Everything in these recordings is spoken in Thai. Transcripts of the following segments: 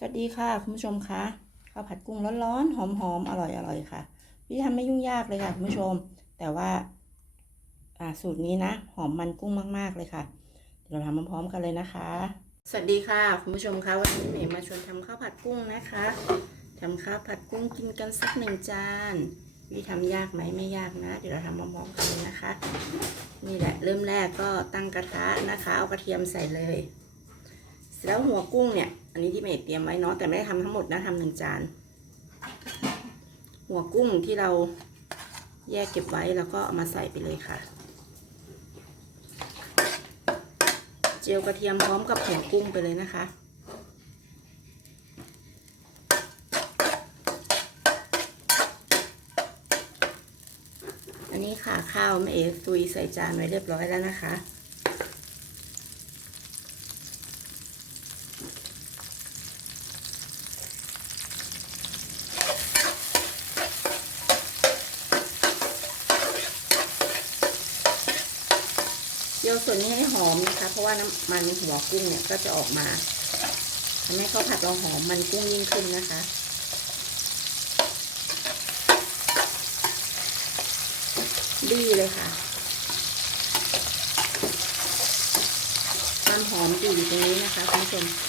สวัสดีค่ะคุณผู้ชมคะข้าวผัดกุ้งร้อนๆหอมๆอร่อยๆค่ะวิธีทำไม่ยุ่งยากเลยค่ะคุณผู้ชม แต่ว่าอ่าสูตรนี้นะ หอมมันกุ้งมากๆเลยค่ะเดี๋ยวเราทำพร้อมๆกันเลยนะคะ สวัสดีค่ะคุณผู้ชมคะวันนี้เมย์มาชวนทำข้าวผัดกุ้งนะคะทำข้าวผัดกุ้งกินกันสักหนึ่งจานวิธีทำยากไหมไม่ยากนะ เดี๋ยวเราทำพร้อมๆกันเลยนะคะ นี่แหละเริ่มแรกก็ตั้งกระทะนะคะ เอากระเทียมใส่เลย แล้วหัวกุ้งเนี่ย อันนี้ที่เมย์เตรียมไว้เนาะแต่ไม่ได้ทำทั้งหมดนะทำหนึ่งจาน หัวกุ้งที่เราแยกเก็บไว้แล้วก็เอามาใส่ไปเลยค่ะ เจียวกระเทียมพร้อมกับหัวกุ้งไปเลยนะคะอันนี้ค่ะข้าวแม่เอ๋ตุยใส่จานไว้เรียบร้อยแล้วนะคะ จียวส่วนนี้ให้หอมนะคะ เพราะว่าน้ำมันหัวกุ้งเนี่ยก็จะออกมาทำให้ข้าวผัดเราหอมมันกุ้งยิ่งขึ้นนะคะดีเลยค่ะความหอมอยู่ตรงนี้นะคะคุณผู้ชม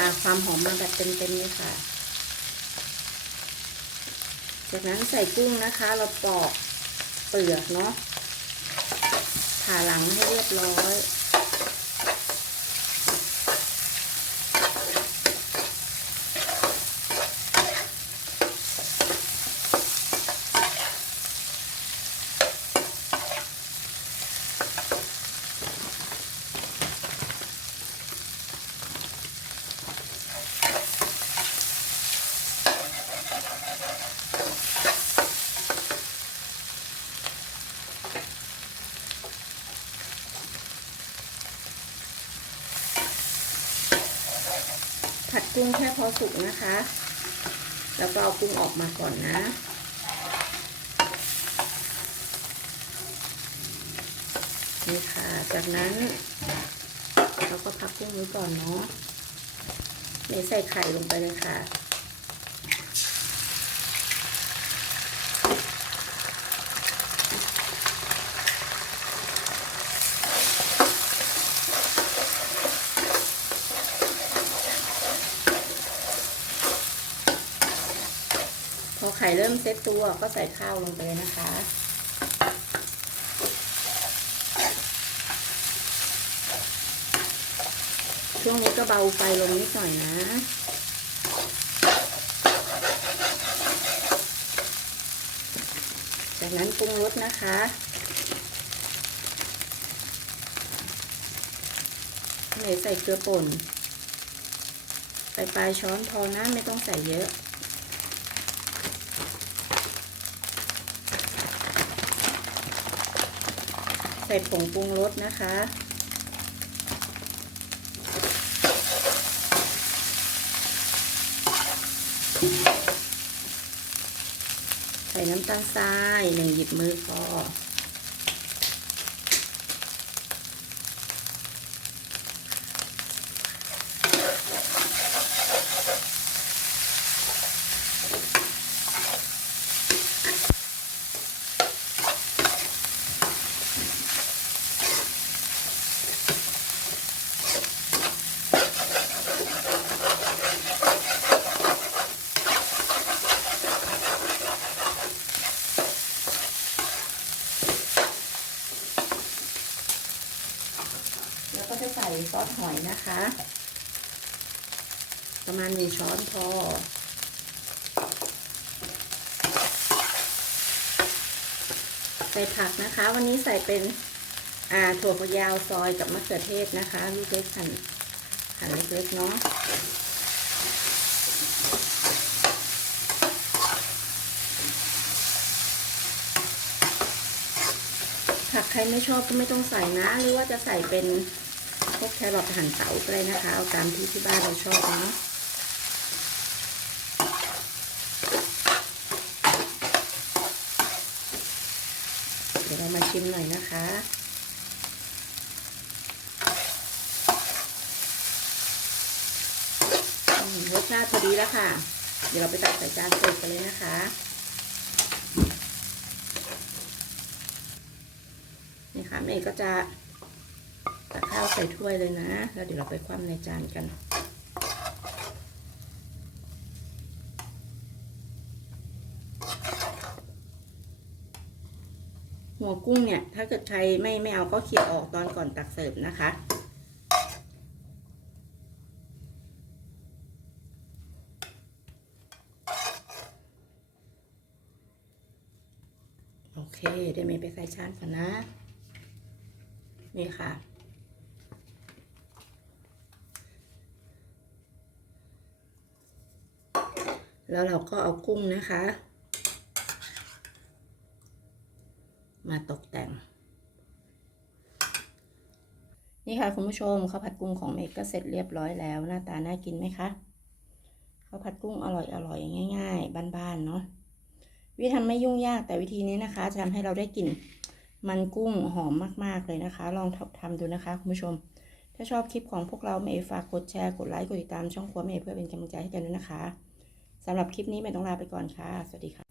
ค่ะ ความหอมมาแบบเต็มๆเลยค่ะ จากนั้นใส่กุ้งนะคะ เราปอกเปลือกเนาะผ่าหลังให้เรียบร้อย ผัดกุ้งแค่พอสุกนะคะ แล้วก็เอากุ้งออกมาก่อนนะ นี่ค่ะ จากนั้นเราก็พักกุ้งไว้ก่อนเนาะนี่ใส่ไข่ลงไปเลยค่ะ ไข่เริ่มเซ็ตตัวก็ใส่ข้าวลงไปเลยนะคะ ช่วงนี้ก็เบาไฟลงนิดหน่อยนะจากนั้นปรุงรสนะคะเนยใส่เกลือป่น ไปปลายช้อนพอนะไม่ต้องใส่เยอะ ส่ผงปรุงรสนะคะ ใส่น้ำตาลทรายหนึ่งหยิบมือพอ ซอสหอยนะคะ ประมาณหนึ่งช้อนพอ ใส่ผักนะคะ วันนี้ใส่เป็นอ่ถั่วฝักยาวซอยกับมะเขือเทศนะคะลูกเล็กหั่นหั่นเล็กๆเนาะผักใครไม่ชอบก็ไม่ต้องใส่นะ หรือว่าจะใส่เป็น พวกแครอทหั่นเต๋าก็ได้นะคะ เอาตามที่ที่บ้านเราชอบเนาะเดี๋ยวเรามาชิมหน่อยนะคะรสชาติพอดีแล้วค่ะ เดี๋ยวเราไปตักใส่จานเสิร์ฟกันเลยนะคะ นี่ค่ะแม่เอกก็จะ ตักข้าวใส่ถ้วยเลยนะ แล้วเดี๋ยวเราไปคว่ำในจานกัน หัวกุ้งเนี่ย ถ้าเกิดใครไม่ไม่เอาก็เขี่ยออกตอนก่อนตักเสิร์ฟนะคะ โอเคเดี๋ยวเมย์ไปใส่ชานก่อนนะ นี่ค่ะ แล้วเราก็เอากุ้งนะคะ มาตกแต่ง นี่ค่ะคุณผู้ชมข้าวผัดกุ้งของเมย์ก็เสร็จเรียบร้อยแล้ว หน้าตาน่ากินไหมคะข้าวผัดกุ้งอร่อยอร่อยง่าย ๆ บ้านๆเนาะวิธีทำไม่ยุ่งยากแต่วิธีนี้นะคะจะทำให้เราได้กลิ่นมันกุ้งหอมมากๆเลยนะคะ ลองทำดูนะคะคุณผู้ชม ถ้าชอบคลิปของพวกเราเมย์ฝากกดแชร์กดไลค์กดติดตามช่องครัวเมย์เพื่อเป็นกำลังใจให้กันด้วยนะคะ สำหรับคลิปนี้ไม่ต้องลาไปก่อนค่ะ สวัสดีค่ะ